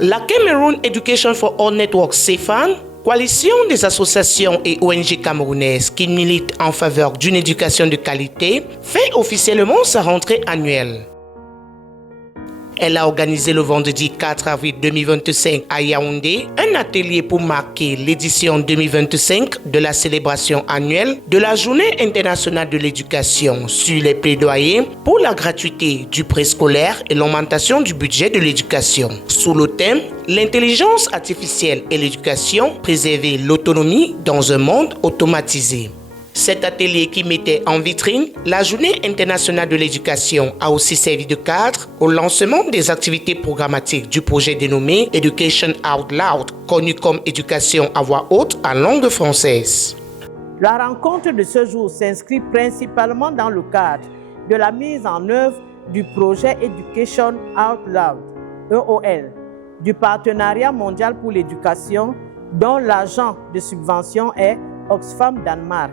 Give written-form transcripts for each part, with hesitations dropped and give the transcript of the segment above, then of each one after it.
La Cameroon Education for All Network CEFAN, coalition des associations et ONG camerounaises qui militent en faveur d'une éducation de qualité, fait officiellement sa rentrée annuelle. Elle a organisé le vendredi 4 avril 2025 à Yaoundé un atelier pour marquer l'édition 2025 de la célébration annuelle de la Journée internationale de l'éducation sur les plaidoyers pour la gratuité du préscolaire et l'augmentation du budget de l'éducation. Sous le thème « L'intelligence artificielle et l'éducation, préserver l'autonomie dans un monde automatisé ». Cet atelier qui mettait en vitrine la Journée internationale de l'éducation a aussi servi de cadre au lancement des activités programmatiques du projet dénommé Education Out Loud, connu comme éducation à voix haute en langue française. La rencontre de ce jour s'inscrit principalement dans le cadre de la mise en œuvre du projet Education Out Loud, EOL, du Partenariat mondial pour l'éducation, dont l'agent de subvention est Oxfam Danemark.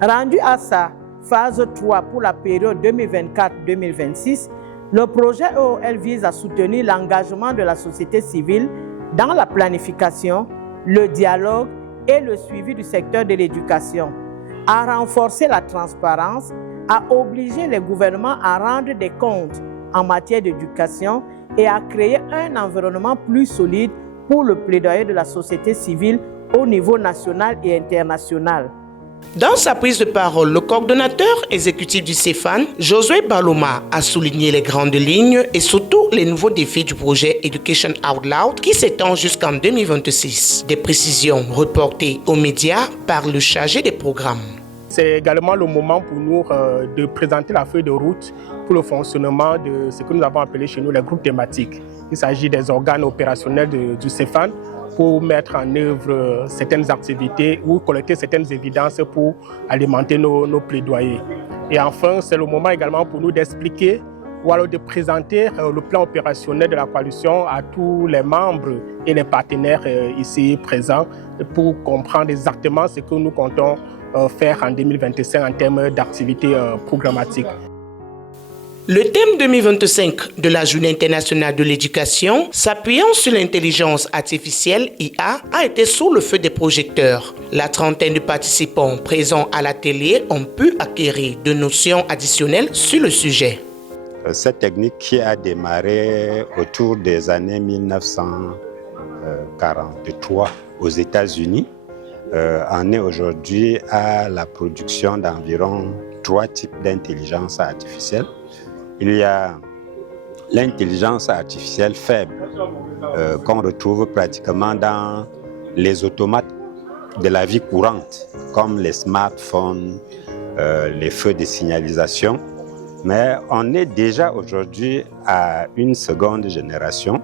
Rendu à sa phase 3 pour la période 2024-2026, le projet EOL vise à soutenir l'engagement de la société civile dans la planification, le dialogue et le suivi du secteur de l'éducation, à renforcer la transparence, à obliger les gouvernements à rendre des comptes en matière d'éducation et à créer un environnement plus solide pour le plaidoyer de la société civile au niveau national et international. Dans sa prise de parole, le coordonnateur exécutif du CEFAN, Josué Baloma, a souligné les grandes lignes et surtout les nouveaux défis du projet Education Out Loud qui s'étend jusqu'en 2026. Des précisions reportées aux médias par le chargé des programmes. C'est également le moment pour nous de présenter la feuille de route pour le fonctionnement de ce que nous avons appelé chez nous les groupes thématiques. Il s'agit des organes opérationnels du CEFAN pour mettre en œuvre certaines activités ou collecter certaines évidences pour alimenter nos plaidoyers. Et enfin, c'est le moment également pour nous d'expliquer ou alors de présenter le plan opérationnel de la coalition à tous les membres et les partenaires ici présents pour comprendre exactement ce que nous comptons faire en 2025 en termes d'activités programmatiques. Le thème 2025 de la Journée internationale de l'éducation, s'appuyant sur l'intelligence artificielle IA, a été sous le feu des projecteurs. La trentaine de participants présents à l'atelier ont pu acquérir de notions additionnelles sur le sujet. Cette technique qui a démarré autour des années 1943 aux États-Unis en est aujourd'hui à la production d'environ 3 types d'intelligence artificielle. Il y a l'intelligence artificielle faible qu'on retrouve pratiquement dans les automates de la vie courante, comme les smartphones, les feux de signalisation. Mais on est déjà aujourd'hui à une seconde génération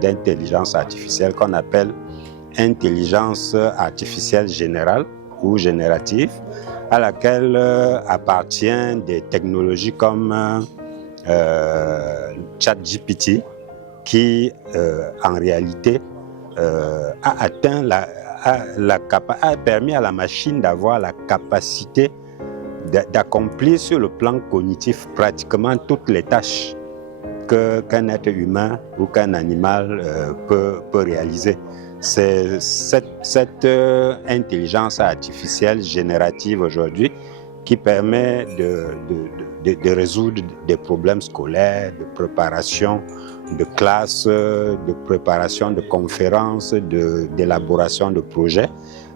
d'intelligence artificielle qu'on appelle intelligence artificielle générale ou générative, à laquelle appartiennent des technologies comme ChatGPT, qui en réalité a permis à la machine d'avoir la capacité d'accomplir sur le plan cognitif pratiquement toutes les tâches qu'un être humain ou qu'un animal peut réaliser. C'est cette intelligence artificielle générative aujourd'hui qui permet de résoudre des problèmes scolaires, de préparation de classes, de préparation de conférences, d'élaboration de projets.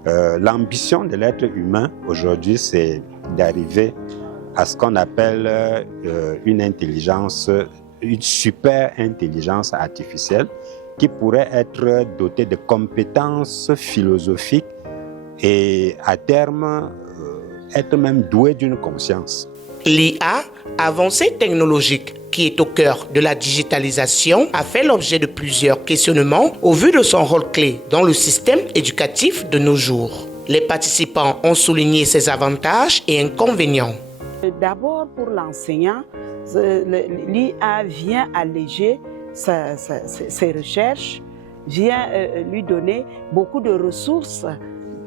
L'ambition de l'être humain aujourd'hui, c'est d'arriver à ce qu'on appelle une super intelligence artificielle qui pourrait être dotée de compétences philosophiques et à terme être même douée d'une conscience. L'IA, avancée technologique qui est au cœur de la digitalisation, a fait l'objet de plusieurs questionnements au vu de son rôle clé dans le système éducatif de nos jours. Les participants ont souligné ses avantages et inconvénients. D'abord, pour l'enseignant, l'IA vient alléger ses recherches, vient lui donner beaucoup de ressources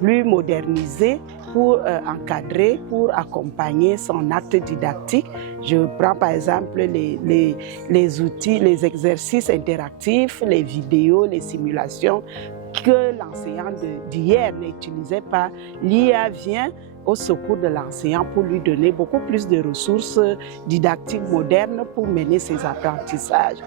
plus modernisé pour encadrer, pour accompagner son acte didactique. Je prends par exemple les outils, les exercices interactifs, les vidéos, les simulations que l'enseignant d'hier n'utilisait pas. L'IA vient au secours de l'enseignant pour lui donner beaucoup plus de ressources didactiques modernes pour mener ses apprentissages.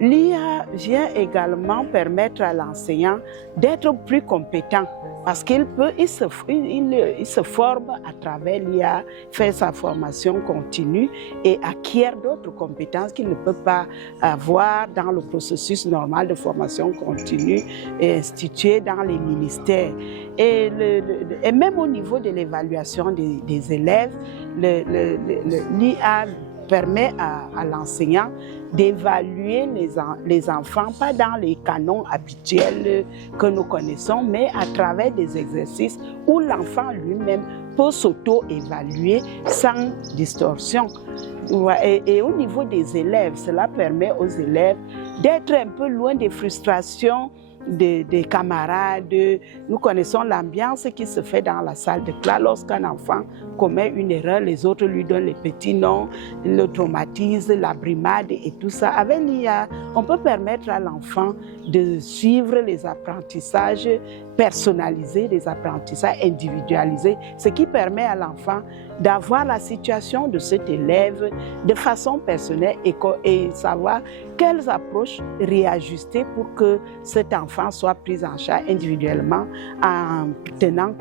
L'IA vient également permettre à l'enseignant d'être plus compétent parce qu'il se forme à travers l'IA, fait sa formation continue et acquiert d'autres compétences qu'il ne peut pas avoir dans le processus normal de formation continue institué dans les ministères. Et même au niveau de l'évaluation des élèves, l'IA permet à l'enseignant d'évaluer les enfants, pas dans les canons habituels que nous connaissons, mais à travers des exercices où l'enfant lui-même peut s'auto-évaluer sans distorsion. Et au niveau des élèves, cela permet aux élèves d'être un peu loin des frustrations des camarades. Nous connaissons l'ambiance qui se fait dans la salle de classe. Lorsqu'un enfant commet une erreur, les autres lui donnent les petits noms, le traumatisent, la brimade et tout ça. Avec l'IA, on peut permettre à l'enfant de suivre les apprentissages personnalisés, des apprentissages individualisés, ce qui permet à l'enfant d'avoir la situation de cet élève de façon personnelle et savoir quelles approches réajuster pour que cet enfant soit pris en charge individuellement en tenant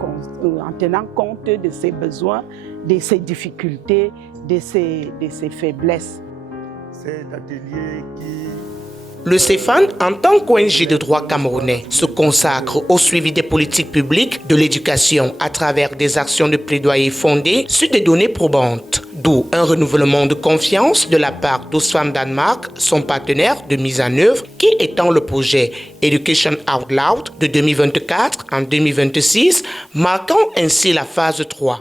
compte de ses besoins, de ses difficultés, de ses faiblesses. Cet atelier qui... Le CEFAN, en tant qu'ONG de droit camerounais, se consacre au suivi des politiques publiques de l'éducation à travers des actions de plaidoyer fondées sur des données probantes. D'où un renouvellement de confiance de la part d'Oxfam Danemark, son partenaire de mise en œuvre, qui étend le projet Education Out Loud de 2024 en 2026, marquant ainsi la phase 3.